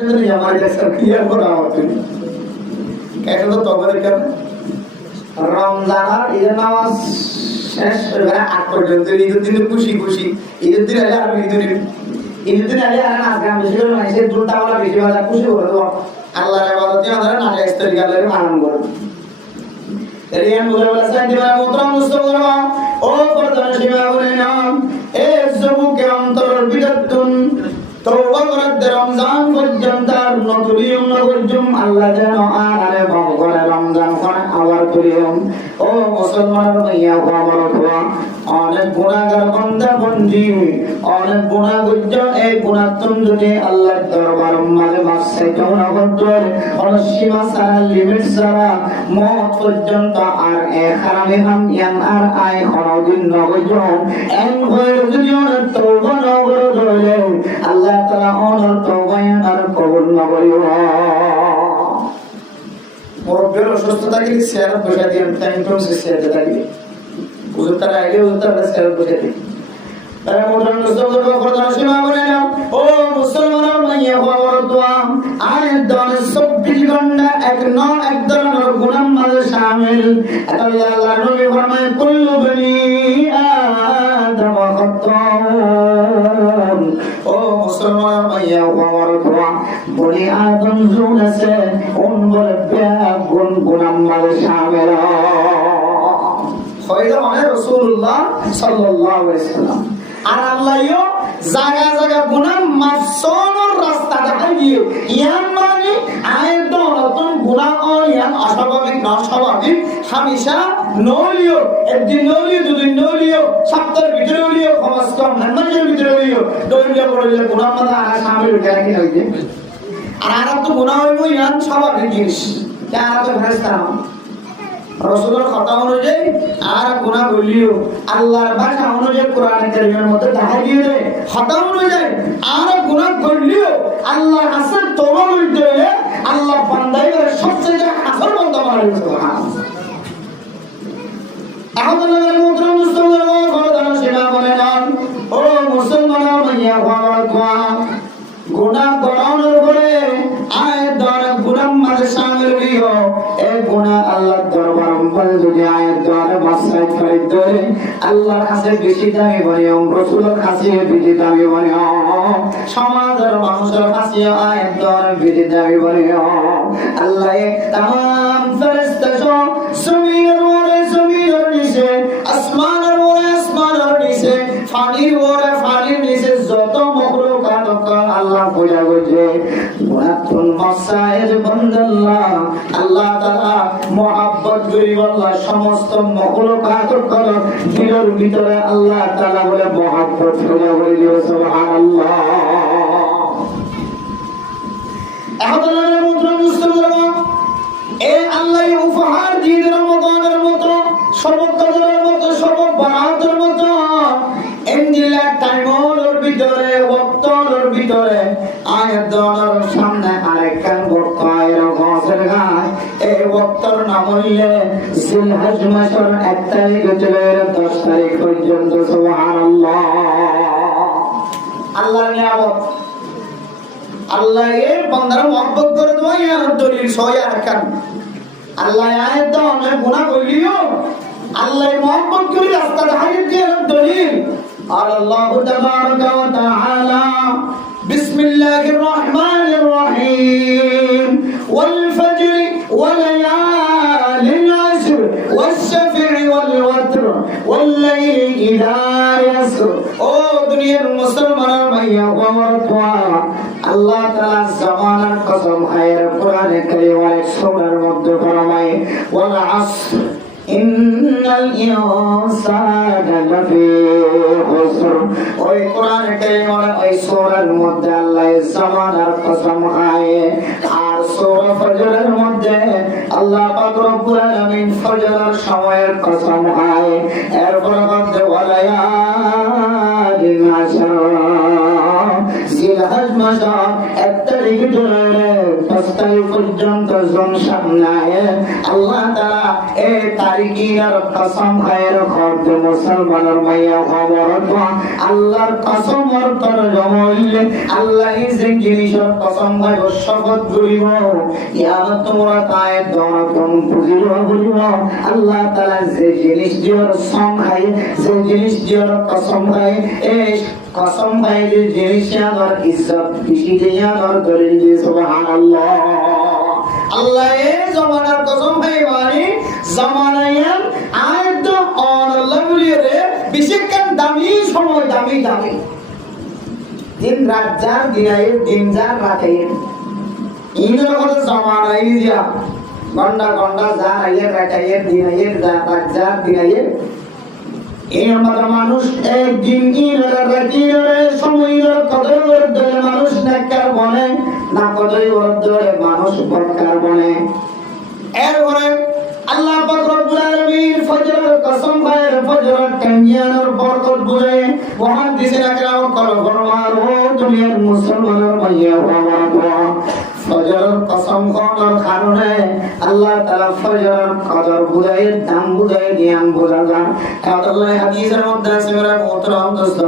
আমার কাছে ক্লিয়ার করা হতো কেন তো তবে কেন রমজান আর ঈদের নামাজ শেষ হয়ে আগ পর্যন্ত ঈদের দিনে খুশি খুশি ঈদের দিন আলে আর ঈদের দিন আলে আর নাচ গান বেশি করে মানুষের দুলটা বলা বেশি বাজা খুশি করে দেবো আল্লাহর ইবাদতে আমাদের নাচা স্তরি গালের আরাম করবো রিয়ান বলে বলে সাইদি বলে মোতরাম মুস্তফা ও ফরদান সীমা বলে নাম এ যুবকে অন্তর বিদতুন তওবা করতে রমজান পর্যন্ত আর নতুলিয়ম নগরজুম আল্লাহ যেন আর আরে ভব করে রমজান করে আবার করিয়ম ও মুসলমানের মাইয়া খবর খোয়া অনেক গুনাহগার বান্দা বন্দি অনেক গুনাহ গুজ্জ এই গুনাহতুন যদি আল্লাহর দরবার মাঝে মাসে কেউ না করতে অসীমা সারা লিমিট সারা মত পর্যন্ত আর এক হারামে হাম ইয়ান আর আয় কোনদিন নগরজুম এন হয়ে যদি অনেক তওবা নগর ধরে আল্লাহ তাআলা ওনার তওবা আর কবুল না করিও মুরব্বির অসুস্থতা কি শেয়ার বসে দিয়ে টাইম সে শেয়ার থাকি বুঝতে তারা আইলে বুঝতে তারা শেয়ার বসে দিয়ে তারা মোটর মুসলমান ফরদান সীমা বলে না ও মুসলমানের মাইয়া খবর দোয়া আর দন 24 ঘন্টা এক ন এক ধরনের গুনাহ মাঝে শামিল আল্লাহ নবী ফরমায় কুল্লু বনি আদম খাতাউন ও মুসলমান মাইয়া খবর দোয়া বনি আদম জুনসে উন বলে গুনাহ মাঝে শামিল হয়তো মানে রাসূলুল্লাহ সাল্লাল্লাহু আলাইহি ওয়াসাল্লাম আর আল্লাহও জায়গা জায়গা গুনাহ মাফসনের রাস্তা দেখাই দিয়ে ইয়ান মানে আয়তো নতুন গুনাহ ও ইয়ান অস্বাভাবিক না স্বাভাবিক হামেশা নলিও একদিন নলিও দুদিন নলিও সপ্তাহের ভিতরে নলিও খমাস কম মাসের ভিতরে নলিও দৈনিক পড়লে গুনাহ মানে আর শামিল হয়ে যায় কি হইছে আর তো গুনাহ হইব ইয়ান স্বাভাবিক জিনিস যারা তো ফেরেশতা রাসূলের কথা অনুযায়ী আর গুনাহ বলিও আল্লাহর ভাষা অনুযায়ী কোরআন কারীমের মধ্যে দেখাই দিয়ে দেয় কথা অনুযায়ী আর গুনাহ করলিও আল্লাহর কাছে তওবা করতে হলে আল্লাহ বান্দাদের সবচেয়ে আসল বান্দা বানাবে সুবহানাল্লাহ আহমদুল্লাহ মুহতারাম মুসলমান ফরদান সীমা বলে না ও মুসলমান মাইয়া ওয়া গুনাহ করানোর পরে আয়াত দ্বারা গুনাহ মাঝে শামিল হইও এই গুনাহ আল্লাহর দরবার মধ্যে যদি আয়াত দ্বারা মাসরাত করে ধরে আল্লাহর কাছে বেশি দামি বনিও রাসূলের কাছে বেশি দামি বনিও সমাজের মানুষের কাছে আয়াত দ্বারা বেশি দামি বনিও আল্লাহ तमाम ফেরেশতা জমিনের নিচে আসমানের নিচে পানির নিচে যত মখলুকাত আল্লাহ পূজা করছে মুনাতুল মাসায়ের বান্দাল্লাহ আল্লাহ তাআলা মহব্বত করি আল্লাহ সমস্ত মখলুকাত করে দিলের ভিতরে আল্লাহ তাআলা বলে মহব্বত পূজা করে দিও সুবহানাল্লাহ আহমদুল্লাহ মুহতারাম মুসলমান এই আল্লাহ উপহার দিয়ে রমজানের মতো সর্বকালের মতো সর্ববারাতের মতো এন্ডিলা টাইমের ভিতরে ওয়াক্তের ভিতরে আয়াতের সামনে আরেকখান ওয়াক্ত আয়ের গাছের গায় এই ওয়াক্তের নাম হইলে জিলহজ মাসের 1 তারিখ থেকে 10 তারিখ পর্যন্ত সুবহানাল্লাহ আল্লাহর নিয়ামত আল্লাহ এর বান্দার মহব্বত করে দেওয়া ইয়ার দলিল সয় আরকান আল্লাহ আয়াত দাও আমরা গুনাহ করিও আল্লাহ মহব্বত করে রাস্তা দেখাই দিয়ে দলিল আর আল্লাহ তাবারাকা ওয়া তাআলা বিসমিল্লাহির রহমানির রহিম ওয়াল ফজর ওয়া লায়ালিন আশর ওয়াশ শাফঈ ওয়াল ওয়াতর ওয়াল লাইলি ইযা ইয়াসর ও দুনিয়ার মুসলমান ভাইয়া ওয়া আল্লাহ তাআলা জামানার কসম খায়ের কোরআনে কারীমের সূরার মধ্যে ফরমায় ওয়াল আসর ইন্নাল ইনসানা লাফি খুসর ওই কোরআনে কারীমের ওই সূরার মধ্যে আল্লাহ জামানার কসম খায় আর সূরা ফজরের মধ্যে আল্লাহ পাক রব্বুল আলামিন ফজরের সময়ের কসম খায় এরপর মধ্যে ওয়ালায়ালিন আশর জিলহজ মাস 1 তারিখ জোরে 5 তারিখ পর্যন্ত জন সামনে আল্লাহ তাআলা এই তারিখের কসম খায়ের খর্দ মুসলমানের মাইয়া খবর আল্লাহর কসম অর্থর জমইলে আল্লাহ যে জিনিসের কসম খাইব শপথ করিব ইয়ামত তোমরা তাই দনকন বুঝিব আল্লাহ তাআলা যে জিনিস দিওর কসম খায় যে জিনিস দিওর কসম খায় এই কসম খাইলে জিনিস আমার ইজ্জত বেশি দিয়া আমার দলিল দিয়ে সুবহানাল্লাহ আল্লাহ এই জমানার কসম খাই মানে জমানায়াম আয়াত অন আল্লাহ বলিয়ে রে বিশেষ কেন দামি সময় দামি দামি দিন রাত যার দিনায়ের দিন যার রাতের ইনর কথা জমানাই দিয়া ঘন্টা ঘন্টা যার আয়ের রাতের দিনায়ের রাত যার দিনায়ের এই আমাদের মানুষ একদিন সময়ের কদর ধরে মানুষ নেককার বনে না কদর ধরে মানুষ বদকার বনে এরপরে আল্লাহ পাক রব্বুল আলামিন ফজরের কসম খায় ফজরের কামিয়ানের বরকত বুঝে মুহাদ্দিসিন আকরাম কল ফরমান ও দুনিয়ার মুসলমানের মাইয়া বাবা ফজরের কসম খাওয়ার কারণে আল্লাহ তাআলা ফজরের কদর বুঝায় দাম বুঝায় জ্ঞান বুঝালাম আল্লাহ হাদিসের মধ্যে আছে মেরা মুহতারাম দোস্ত